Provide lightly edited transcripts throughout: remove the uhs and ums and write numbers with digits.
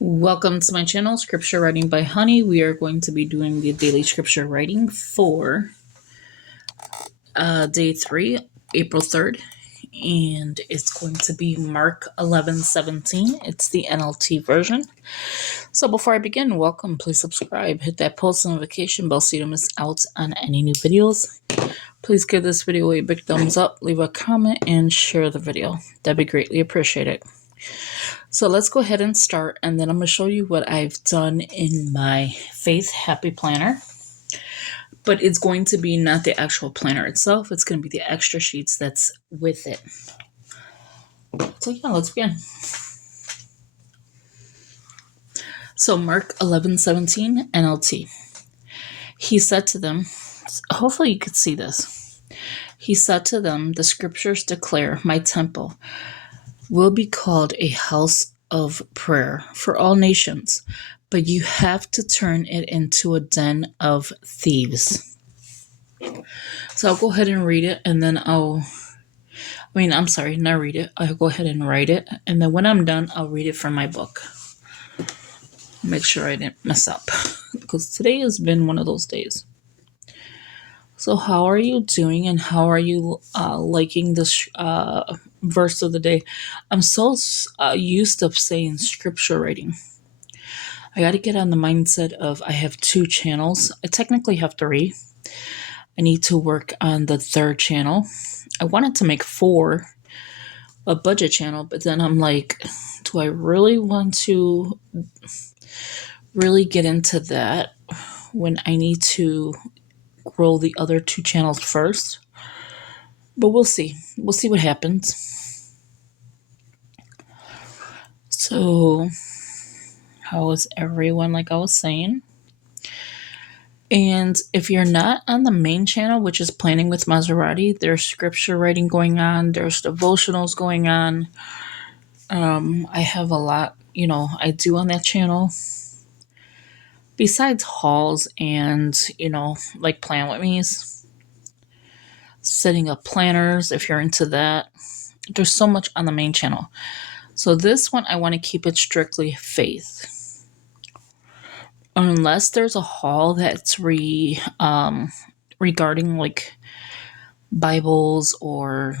Welcome to my channel, Scripture Writing by Honey. We are going to be doing the daily scripture writing for day 3, April 3rd, and it's going to be Mark 11:17. It's the NLT version. So before I begin, welcome. Please subscribe. Hit that post notification bell so you don't miss out on any new videos. Please give this video a big thumbs up, leave a comment, and share the video. That'd be greatly appreciated. So let's go ahead and start, and then I'm going to show you what I've done in my Faith Happy Planner. But it's going to be not the actual planner itself. It's going to be the extra sheets that's with it. So yeah, let's begin. So Mark 11:17 NLT. He said to them, hopefully you could see this. He said to them, the scriptures declare my temple will be called a house of prayer for all nations, but you have to turn it into a den of thieves. So I'll go ahead and read it, and then not read it. I'll go ahead and write it, and then when I'm done, I'll read it from my book. Make sure I didn't mess up, because today has been one of those days. So how are you doing, and how are you liking this verse of the day? I'm so used to saying scripture writing. I got to get on the mindset of I have 2 channels. I technically have 3. I need to work on the 3rd channel. I wanted to make 4, a budget channel, but then I'm like, do I really want to really get into that when I need to grow the other 2 channels first? But we'll see. We'll see what happens. So, how is everyone, like I was saying? And if you're not on the main channel, which is Planning with Maserati, there's scripture writing going on. There's devotionals going on. I have a lot, I do on that channel. Besides hauls and, like Plan With Me's. Setting up planners, if you're into that. There's so much on the main channel. So this one, I want to keep it strictly faith. Unless there's a haul that's regarding like Bibles or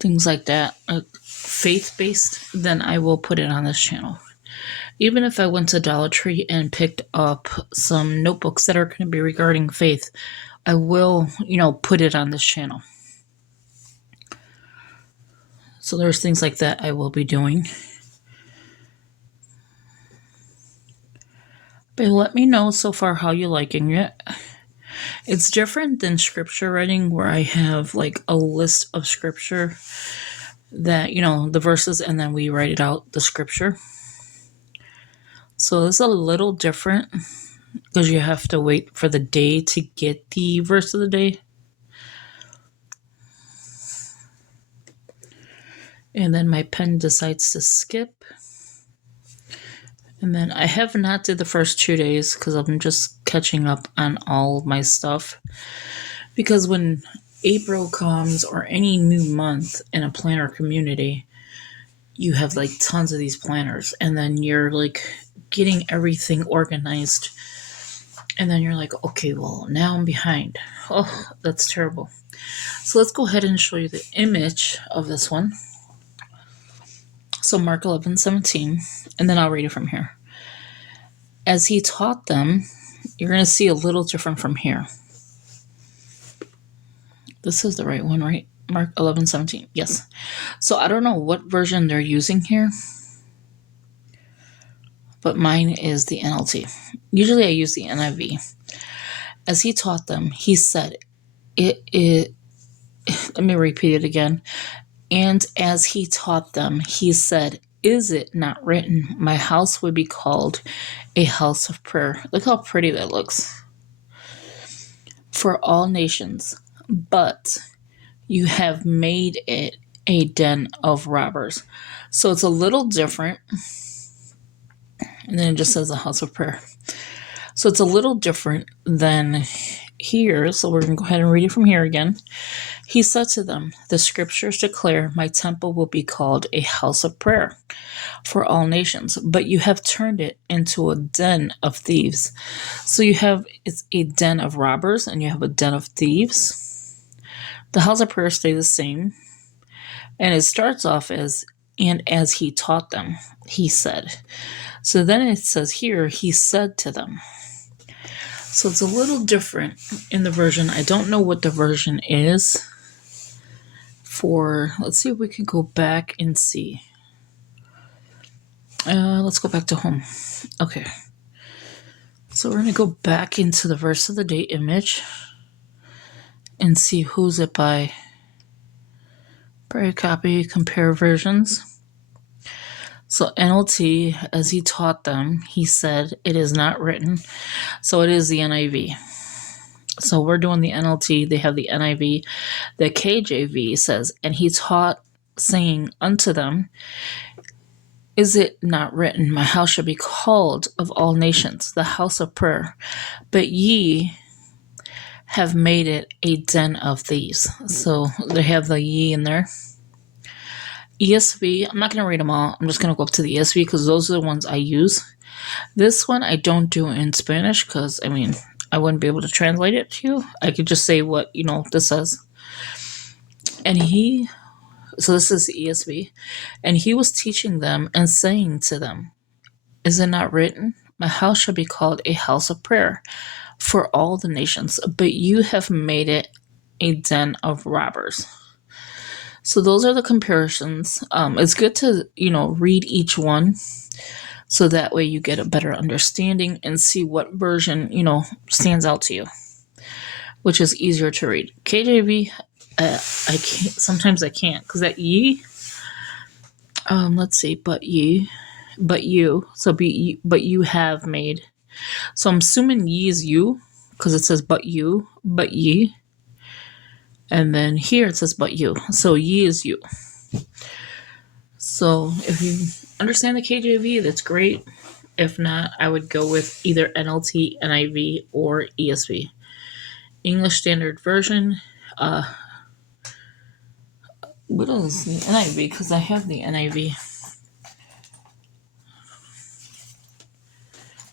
things like that, faith-based, then I will put it on this channel. Even if I went to Dollar Tree and picked up some notebooks that are going to be regarding faith, I will, put it on this channel. So there's things like that I will be doing. But let me know so far how you're liking it. It's different than scripture writing, where I have like a list of scripture that, the verses, and then we write it out, the scripture. So it's a little different because you have to wait for the day to get the verse of the day. And then my pen decides to skip. And then I have not did the first 2 days because I'm just catching up on all of my stuff. Because when April comes, or any new month in a planner community, you have like tons of these planners, and then you're like getting everything organized. And then you're like, okay, well, now I'm behind. Oh, that's terrible. So let's go ahead and show you the image of this one. So Mark 11:17, and then I'll read it from here. As he taught them, you're going to see a little different from here. This is the right one, right? Mark 11:17. Yes. So I don't know what version they're using here, but mine is the NLT. Usually I use the NIV. As he taught them, he said, let me repeat it again. And as he taught them, he said, is it not written, my house would be called a house of prayer? Look how pretty that looks. For all nations, but you have made it a den of robbers. So it's a little different. And then it just says a house of prayer. So it's a little different than here. So we're going to go ahead and read it from here again. He said to them, "The scriptures declare my temple will be called a house of prayer for all nations, but you have turned it into a den of thieves." So you have it's a den of robbers and you have a den of thieves. The house of prayer stays the same, and it starts off as "and as he taught them, he said." So then it says here, "he said to them." So it's a little different in the version. I don't know what the version is for. Let's see if we can go back and see. Let's go back to home. Okay. So we're going to go back into the verse of the day image and see who's it by. Probably copy, compare versions. So NLT, as he taught them, he said, "It is not written." So it is the NIV. So we're doing the NLT. They have the NIV. The KJV says, "And he taught, saying unto them, Is it not written, my house shall be called of all nations, the house of prayer? But ye have made it a den of thieves." So they have the ye in there. ESV, I'm not going to read them all. I'm just going to go up to the ESV because those are the ones I use. This one I don't do in Spanish because, I wouldn't be able to translate it to you. I could just say what, this says. So this is the ESV. "And he was teaching them and saying to them, Is it not written, my house shall be called a house of prayer for all the nations, but you have made it a den of robbers." So those are the comparisons. It's good to, read each one so that way you get a better understanding and see what version, stands out to you, which is easier to read. KJV, I can't. Sometimes I can't because that ye. Let's see, but ye, but you. So but you have made. So I'm assuming ye is you because it says but you, but ye. And then here it says but you. So ye is you. So if you understand the KJV, that's great. If not, I would go with either NLT, NIV, or ESV. English Standard Version. What is the NIV? Because I have the NIV.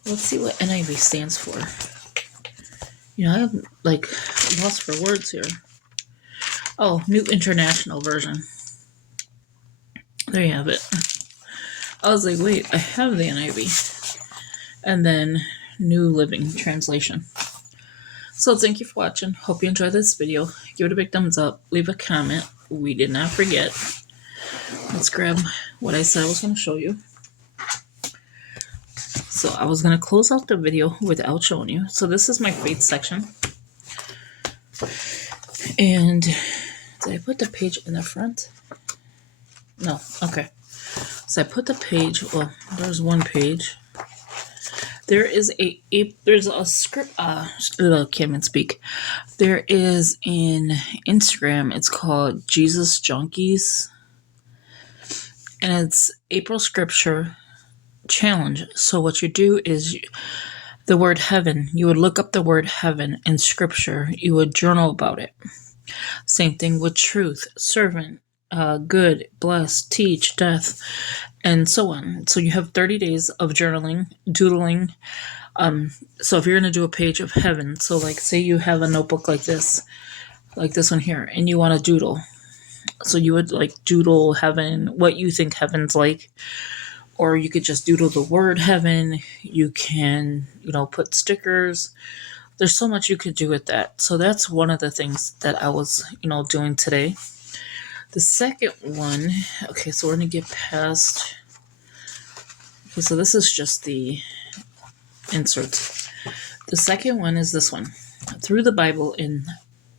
Let's see what NIV stands for. I have lost for words here. Oh, New International Version. There you have it. I was like, wait, I have the NIV. And then New Living Translation. So thank you for watching. Hope you enjoyed this video. Give it a big thumbs up. Leave a comment. We did not forget. Let's grab what I said I was going to show you. So I was going to close out the video without showing you. So this is my faith section. And did I put the page in the front? No. Okay. So I put the page. Well, there's one page. There is there's a script. I can't even speak. There is in Instagram. It's called Jesus Junkies, and it's April Scripture Challenge. So what you do is the word heaven. You would look up the word heaven in Scripture. You would journal about it. Same thing with truth, servant, good, blessed, teach, death, and so on. So you have 30 days of journaling, doodling. So if you're going to do a page of heaven, so say you have a notebook like this one here, and you want to doodle. So you would doodle heaven, what you think heaven's like. Or you could just doodle the word heaven. You can, put stickers. There's so much you could do with that. So that's one of the things that I was, doing today. The second one, okay, so we're going to get past. Okay, so this is just the inserts. The second one is this one, through the Bible in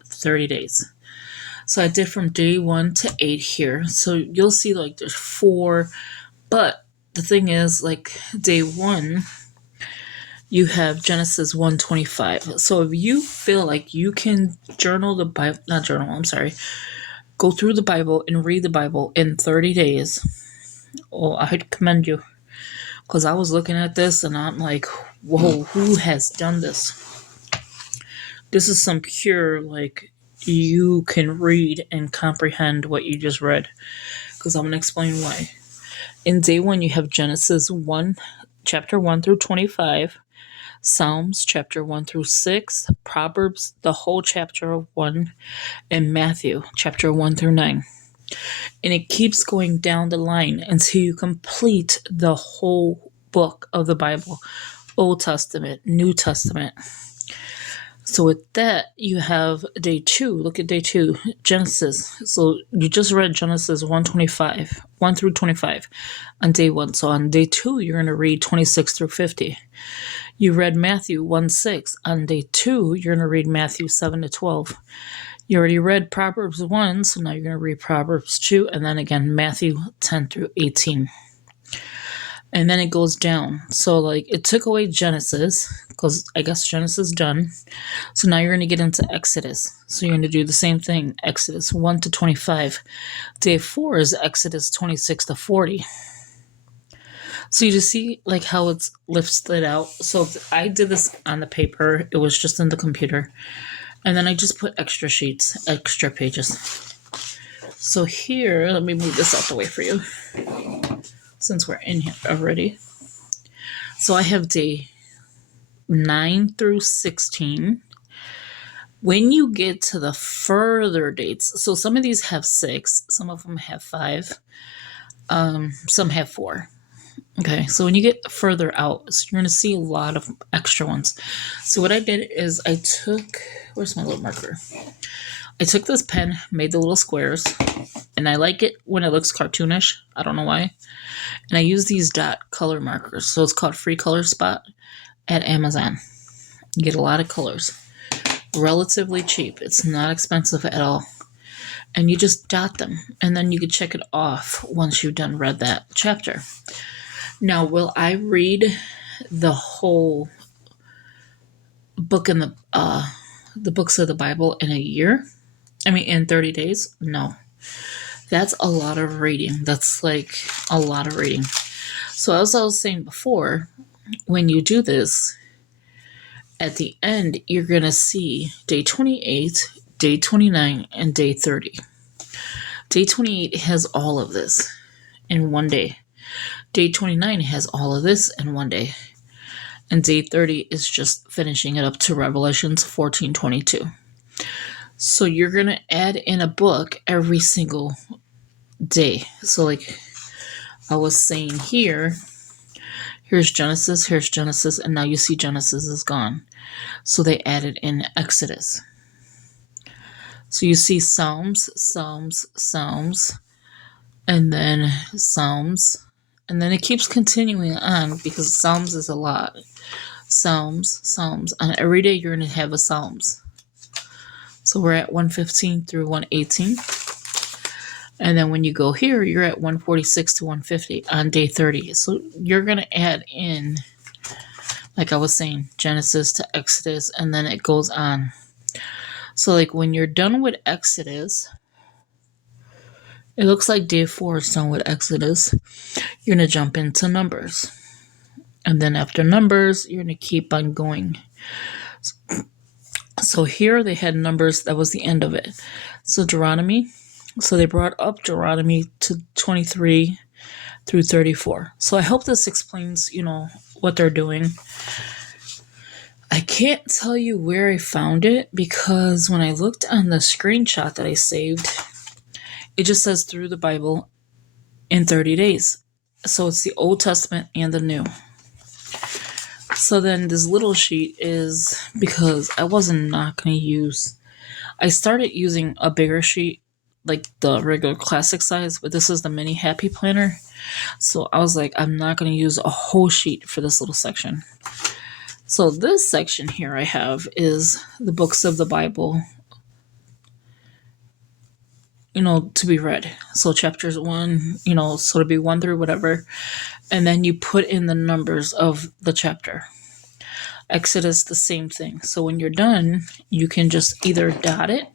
30 days. So I did from day 1 to 8 here. So you'll see there's 4, but the thing is day 1, you have Genesis 1:25. So if you feel like you can journal the Bible, go through the Bible and read the Bible in 30 days, I'd commend you. Because I was looking at this and I'm like, whoa, who has done this? This is some pure, you can read and comprehend what you just read. Because I'm going to explain why. In day 1, you have Genesis 1, chapter 1 through 25, Psalms chapter 1 through 6, Proverbs, the whole chapter of 1, and Matthew chapter 1 through 9. And it keeps going down the line until you complete the whole book of the Bible, Old Testament, New Testament. So with that, you have day 2. Look at day 2, Genesis. So you just read Genesis 1 through 25 on day 1. So on day 2, you're going to read 26 through 50. You read Matthew 1:6. On day 2, you're going to read Matthew 7 to 12. You already read Proverbs 1, so now you're going to read Proverbs 2, and then again Matthew 10 through 18. And then it goes down. So like it took away Genesis, because I guess Genesis is done. So now you're going to get into Exodus. So you're going to do the same thing, Exodus 1 to 25. Day 4 is Exodus 26 to 40. So you just see like how it's lifted out. So if I did this on the paper, it was just in the computer. And then I just put extra sheets, extra pages. So here, let me move this out the way for you, since we're in here already. So I have day 9 through 16. When you get to the further dates, so some of these have 6, some of them have 5, some have 4. Okay, so when you get further out, so you're going to see a lot of extra ones. So what I did is I took, where's my little marker? I took this pen, made the little squares, and I like it when it looks cartoonish. I don't know why. And I use these dot color markers. So it's called Free Color Spot at Amazon. You get a lot of colors. Relatively cheap. It's not expensive at all. And you just dot them. And then you can check it off once you've done read that chapter. Now, will I read the whole book in the books of the Bible in a year? I mean, in 30 days? No. That's a lot of reading. That's like a lot of reading. So as I was saying before, when you do this, at the end, you're going to see day 28, day 29, and day 30. Day 28 has all of this in one day. Day 29 has all of this in one day. And day 30 is just finishing it up to Revelations 14:22. So you're going to add in a book every single day. So like I was saying here, here's Genesis, and now you see Genesis is gone. So they added in Exodus. So you see Psalms, and then Psalms. And then it keeps continuing on because Psalms is a lot. Psalms. And every day you're going to have a Psalms. So we're at 115 through 118. And then when you go here, you're at 146 to 150 on day 30. So you're going to add in, like I was saying, Genesis to Exodus, and then it goes on. So like when you're done with Exodus, it looks like day 4 is done with Exodus. You're going to jump into Numbers. And then after Numbers, you're going to keep on going. So here they had Numbers. That was the end of it. So Deuteronomy. So they brought up Deuteronomy to 23 through 34. So I hope this explains, what they're doing. I can't tell you where I found it because when I looked on the screenshot that I saved, it just says through the Bible in 30 days. So it's the Old Testament and the New. So then this little sheet is because I wasn't not going to use. I started using a bigger sheet, like the regular classic size, but this is the mini happy planner. So I was like, I'm not going to use a whole sheet for this little section. So this section here I have is the books of the Bible, to be read. So chapters 1, so to be 1 through whatever. And then you put in the numbers of the chapter. Exodus, the same thing. So when you're done, you can just either dot it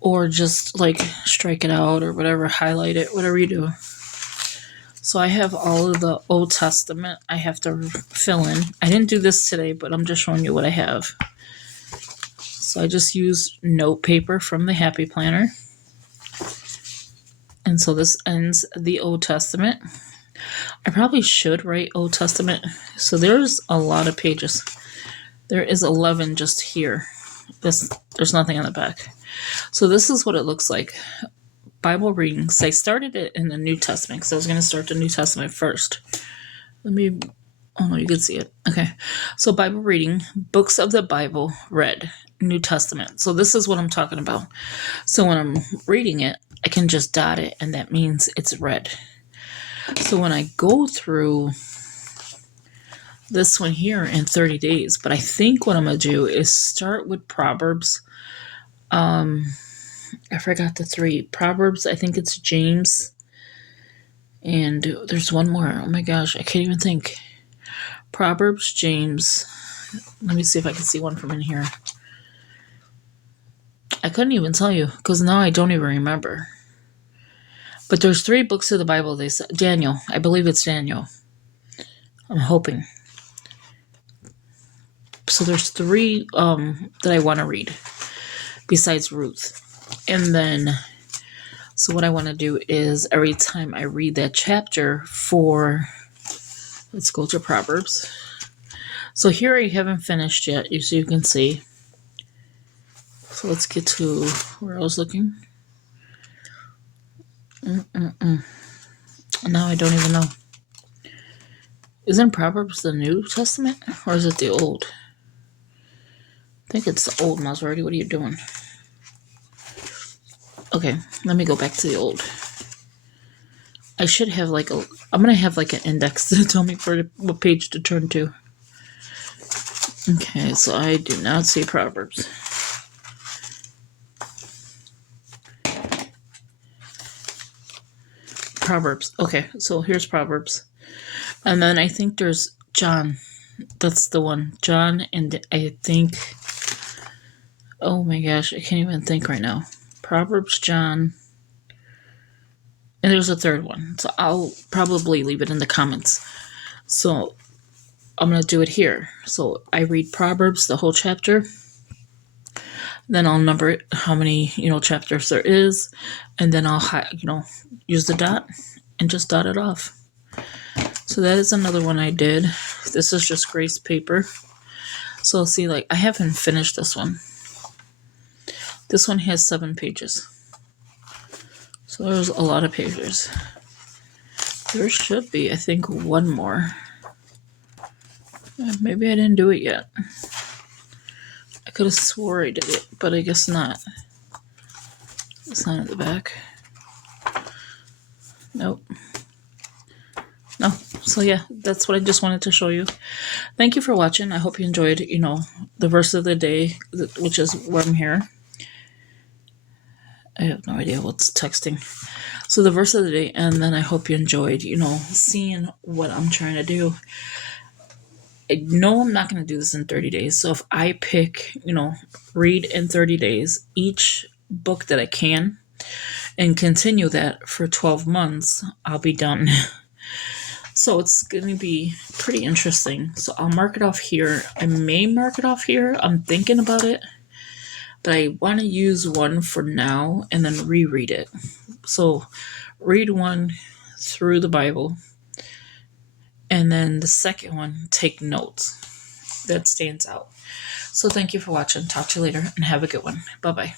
or just like strike it out or whatever, highlight it, whatever you do. So I have all of the Old Testament I have to fill in. I didn't do this today, but I'm just showing you what I have. So I just used note paper from the Happy Planner. And so this ends the Old Testament. I probably should write Old Testament. So there's a lot of pages. There is 11 just here. There's nothing on the back. So this is what it looks like. Bible readings. I started it in the New Testament because I was going to start the New Testament first. Oh no, you can see it. Okay. So Bible reading, books of the Bible read, New Testament. So this is what I'm talking about. So when I'm reading it, I can just dot it and that means it's read. So when I go through this one here in 30 days, but I think what I'm going to do is start with Proverbs. I forgot the 3. Proverbs, I think it's James. And there's one more. Oh my gosh, I can't even think. Proverbs, James. Let me see if I can see one from in here. I couldn't even tell you because now I don't even remember. But there's 3 books of the Bible. They said Daniel. I believe it's Daniel. I'm hoping. So there's 3 that I want to read besides Ruth. And then, so what I want to do is every time I read that chapter let's go to Proverbs. So here I haven't finished yet, so you can see. So let's get to where I was looking. Now I don't even know. Isn't Proverbs the New Testament? Or is it the Old? I think it's the Old, Maserati. What are you doing? Okay, let me go back to the Old. I should have I'm going to have an index to tell me what page to turn to. Okay, so I do not see Proverbs. Proverbs. Okay, so here's Proverbs. And then I think there's John. That's the one. John, and I think... Oh my gosh, I can't even think right now. Proverbs, John. And there's a 3rd one. So I'll probably leave it in the comments. So I'm going to do it here. So I read Proverbs, the whole chapter. Then I'll number it, how many, chapters there is. And then I'll, use the dot and just dot it off. So that is another one I did. This is just Grace paper. So see, I haven't finished this one. This one has 7 pages. So there's a lot of pages. There should be, I think, one more. Maybe I didn't do it yet. I could have swore I did it, but I guess not. It's not at the back. Nope. No. So yeah, that's what I just wanted to show you. Thank you for watching. I hope you enjoyed, the verse of the day, which is why I'm here. I have no idea what's texting. So the verse of the day, and then I hope you enjoyed, seeing what I'm trying to do. I know I'm not going to do this in 30 days. So if I pick, read in 30 days, each book that I can, and continue that for 12 months, I'll be done. So it's going to be pretty interesting. So I'll mark it off here. I may mark it off here. I'm thinking about it. But I want to use one for now and then reread it. So read one through the Bible. And then the second one, take notes. That stands out. So thank you for watching. Talk to you later and have a good one. Bye-bye.